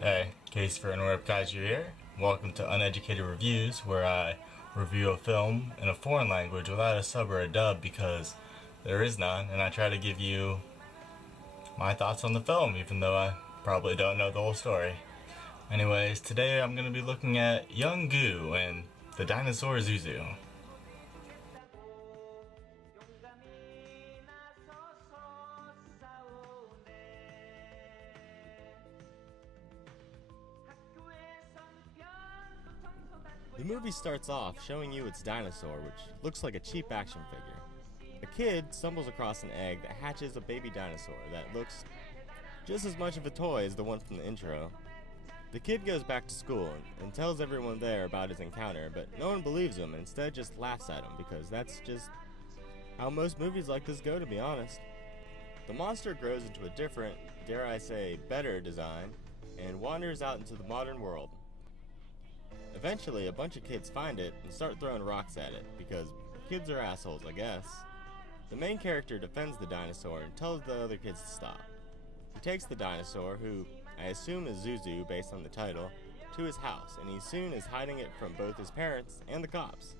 Hey, Case for interwebkaiju here. Welcome to Uneducated Reviews, where I review a film in a foreign language without a sub or a dub because there is none, and I try to give you my thoughts on the film, even though I probably don't know the whole story. Anyways, today I'm going to be looking at Young Goo and the Dinosaur Zuzu. The movie starts off showing you its dinosaur, which looks like a cheap action figure. A kid stumbles across an egg that hatches a baby dinosaur that looks just as much of a toy as the one from the intro. The kid goes back to school and tells everyone there about his encounter, but no one believes him and instead just laughs at him because that's just how most movies like this go, to be honest. The monster grows into a different, dare I say, better design and wanders out into the modern world. Eventually, a bunch of kids find it and start throwing rocks at it, because kids are assholes, I guess. The main character defends the dinosaur and tells the other kids to stop. He takes the dinosaur, who I assume is Zuzu based on the title, to his house, and he soon is hiding it from both his parents and the cops.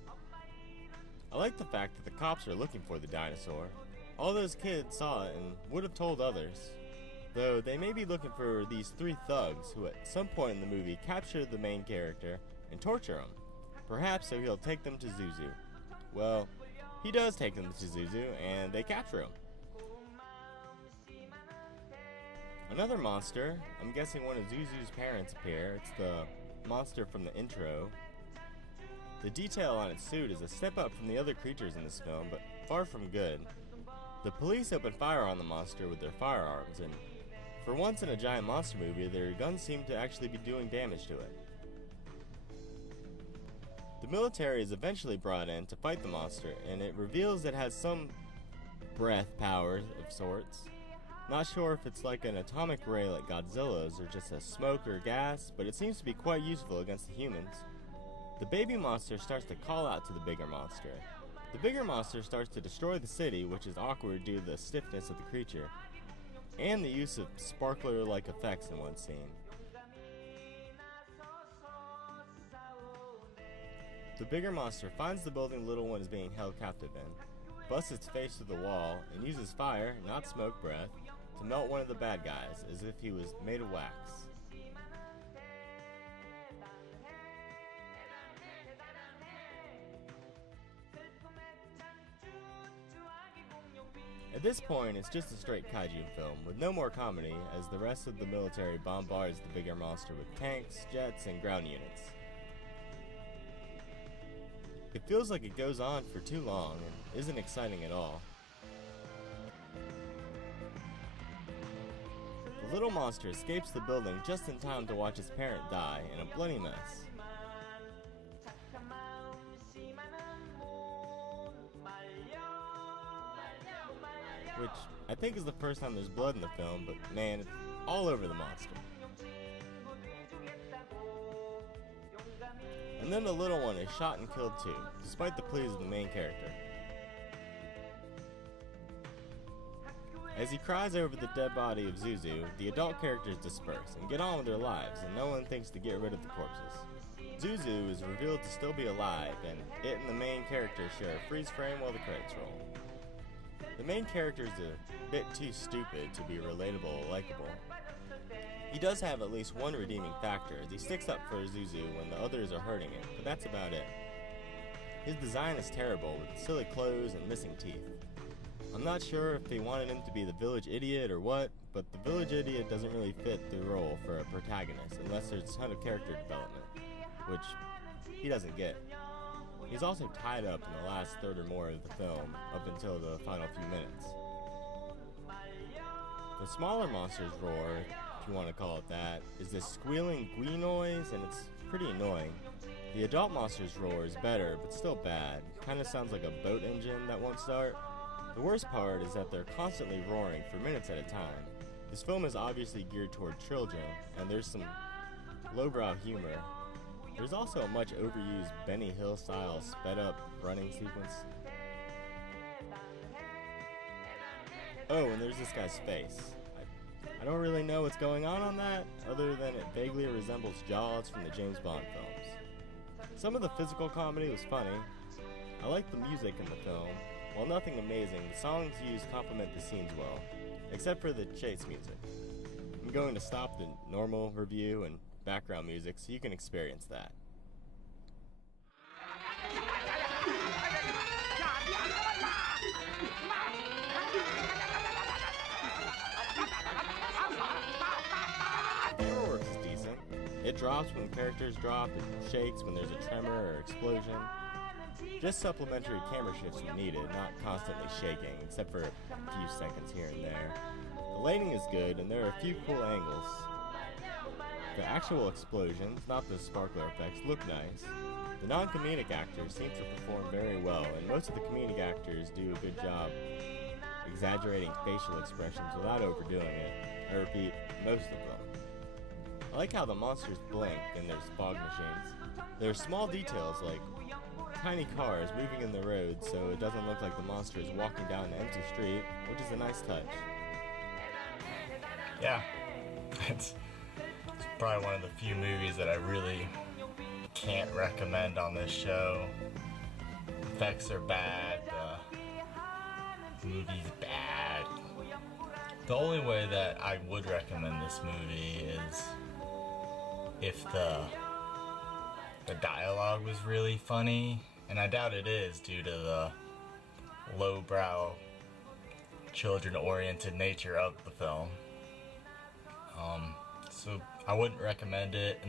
I like the fact that the cops are looking for the dinosaur. All those kids saw it and would have told others, though they may be looking for these three thugs who at some point in the movie capture the main character and torture him, perhaps so he'll take them to Zuzu. Well, he does take them to Zuzu, and they capture him. Another monster, I'm guessing one of Zuzu's parents appear. It's the monster from the intro. The detail on its suit is a step up from the other creatures in this film, but far from good. The police open fire on the monster with their firearms, and for once in a giant monster movie, their guns seem to actually be doing damage to it. The military is eventually brought in to fight the monster, and it reveals it has some breath powers of sorts. Not sure if it's like an atomic ray like Godzilla's or just a smoke or gas, but it seems to be quite useful against the humans. The baby monster starts to call out to the bigger monster. The bigger monster starts to destroy the city, which is awkward due to the stiffness of the creature, and the use of sparkler-like effects in one scene. The bigger monster finds the building the little one is being held captive in, busts its face through the wall, and uses fire, not smoke breath, to melt one of the bad guys as if he was made of wax. At this point, it's just a straight kaiju film, with no more comedy, as the rest of the military bombards the bigger monster with tanks, jets, and ground units. It feels like it goes on for too long and isn't exciting at all. The little monster escapes the building just in time to watch his parent die in a bloody mess. Which I think is the first time there's blood in the film, but man, it's all over the monster. And then the little one is shot and killed too, despite the pleas of the main character. As he cries over the dead body of Zuzu, the adult characters disperse and get on with their lives, and no one thinks to get rid of the corpses. Zuzu is revealed to still be alive, and it and the main character share a freeze frame while the credits roll. The main character is a bit too stupid to be relatable or likable. He does have at least one redeeming factor, as he sticks up for Zuzu when the others are hurting it, but that's about it. His design is terrible, with silly clothes and missing teeth. I'm not sure if they wanted him to be the village idiot or what, but the village idiot doesn't really fit the role for a protagonist unless there's a ton of character development, which he doesn't get. He's also tied up in the last third or more of the film, up until the final few minutes. The smaller monster's roar, if you want to call it that, is this squealing gwee noise, and it's pretty annoying. The adult monster's roar is better, but still bad. Kinda sounds like a boat engine that won't start. The worst part is that they're constantly roaring for minutes at a time. This film is obviously geared toward children, and there's some lowbrow humor. There's also a much overused Benny Hill style sped up running sequence. Oh, and there's this guy's face. I don't really know what's going on that, other than it vaguely resembles Jaws from the James Bond films. Some of the physical comedy was funny. I liked the music in the film. While nothing amazing, the songs used complement the scenes well, except for the chase music. I'm going to stop the normal review and background music so you can experience that. Fireworks is decent. It drops when characters drop, it shakes when there's a tremor or explosion. Just supplementary camera shifts when needed, not constantly shaking, except for a few seconds here and there. The lighting is good, and there are a few cool angles. The actual explosions, not the sparkler effects, look nice. The non-comedic actors seem to perform very well, and most of the comedic actors do a good job exaggerating facial expressions without overdoing it. I repeat, most of them. I like how the monsters blink and there's fog machines. There are small details like tiny cars moving in the road so it doesn't look like the monster is walking down an empty street, which is a nice touch. Yeah, it's probably one of the few movies that I really can't recommend on this show. Effects are bad, the movie's bad. The only way that I would recommend this movie is if the dialogue was really funny, and I doubt it is due to the lowbrow, children-oriented nature of the film. So I wouldn't recommend it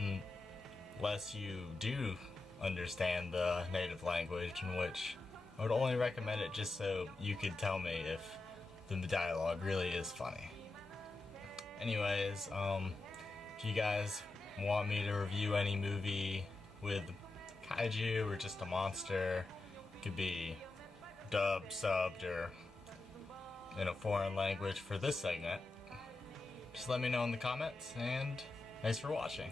unless you do understand the native language, in which I would only recommend it just so you could tell me if the dialogue really is funny. Anyways, if you guys want me to review any movie with kaiju or just a monster, it could be dubbed, subbed, or in a foreign language for this segment, just let me know in the comments, and thanks for watching.